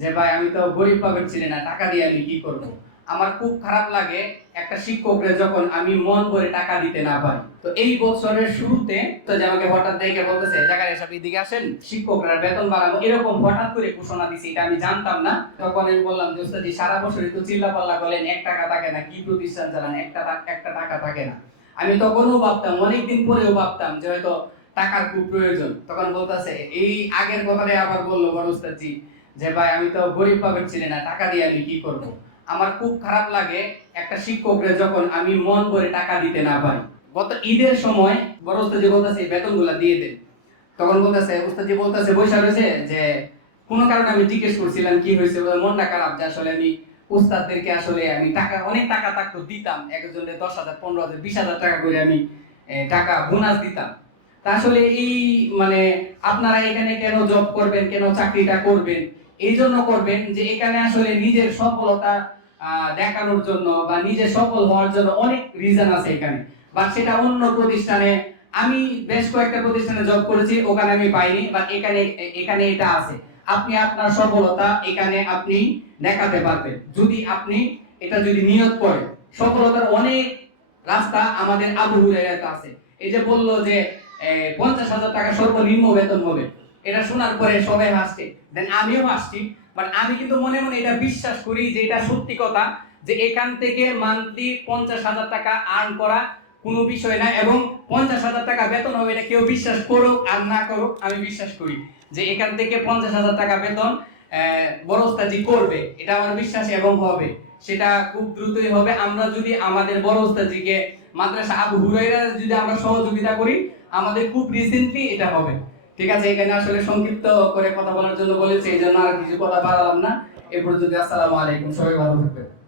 যে ভাই, আমি তো গরিব পাবেন ছিলি না, টাকা দিয়ে আমি কি করব? আমার খুব খারাপ লাগে একটা শিক্ষকরে যখন আমি মন করে টাকা দিতে না পারি। তো এই বছরের শুরুতে তো যে আমাকে হঠাৎ দেখে বলতেছে জায়গায় এসব এদিকে আসেন, শিক্ষকরা বেতন বাড়াবো। এরকম হঠাৎ করে ঘোষণা দিছে, এটা আমি জানতাম না। তখন আমি বললাম যে উস্তাদি সারা বছরই তো চিল্লা পাল্লা করলেন এক টাকা থাকে না, কি প্রতিষ্ঠান চালান, একটা একটা টাকা থাকে না। আমি তখনও ভাবতাম, অনেকদিন পরেও ভাবতাম যে হয়তো টাকার খুব প্রয়োজন। তখন বলতেছে, এই আগের কথাটাই আবার বলল বড় উস্তাদজি যে ভাই, আমি তো গরিব পাবেন ছিলি না, টাকা দিয়ে আমি কি করব? আমার খুব খারাপ লাগে একটা শিক্ষকরে যখন আমি মন করে টাকা দিতে না পারি। গত ঈদের সময় বড় উস্তাদজি বলতেছে বেতনগুলো দিয়ে দেন। তখন বলতেছে উস্তাদজি বলতেছে, বৈশা রয়েছে যে, কোনো কারণে আমি জিজ্ঞেস করছিলাম, কি হয়েছে? মনটা খারাপ যে আসলে আমি উস্তাদদেরকে আসলে আমি টাকা, অনেক টাকা থাকতো, দিতাম। একজনের দশ হাজার, পনেরো হাজার, বিশ হাজার টাকা করে আমি টাকা, বোনাস দিতাম। তা আসলে এই মানে আপনারা এখানে কেন জব করবেন, কেন চাকরিটা করবেন? এই জন্য করবেন যে এখানে আসলে নিজের সফলতা দেখানোর জন্য বা নিজে সফল হওয়ার জন্য অনেক রিজন আছে এখানে। বা সেটা অন্য প্রতিষ্ঠানে, আমি বেশ কয়েকটা প্রতিষ্ঠানে জব করেছি, ওখানে আমি পাইনি বা এখানে এখানে এটা আছে। আপনি আপনার সফলতা এখানে আপনি দেখাতে পারবেন। যদি আপনি এটা যদি নিয়ত করেন, সফলতার অনেক রাস্তা আমাদের আবু হুরায়রাতে আছে। এই যে বলল যে পঞ্চাশ হাজার টাকা সর্বনিম্ন বেতন হবে। এটা শোনার পরে সবাই হাসছে। দেন আমিও হাসছি বাট আমি কিন্তু মনে মনে এটা বিশ্বাস করি যে এটা সত্যি কথা, যে এখান থেকে মান্থলি পঞ্চাশ হাজার টাকা আর্ন করা কোনো বিষয় না, এবং পঞ্চাশ হাজার টাকা বেতন হবে এটা কেউ বিশ্বাস করুক আর না করুক, আমি বিশ্বাস করি যে এখান থেকে পঞ্চাশ হাজার টাকা বেতন ওস্তাদজি করবে। এটা আমার বিশ্বাস এবং হবে। সেটা খুব দ্রুতই হবে। আমরা যদি আমাদের বড় ওস্তাদজিকে মাদ্রাসা আবু হুরাইরা যদি আমরা সহযোগিতা করি, আমাদের খুব রিসেন্টলি এটা হবে। ঠিক আছে, এখানে আসলে সংক্ষিপ্ত করে কথা বলার জন্য বলেছি, এই জন্য আর কিছু কথা বাড়ালাম না। এ পর্যন্ত, আসসালামু আলাইকুম, সবাই ভালো থাকবেন।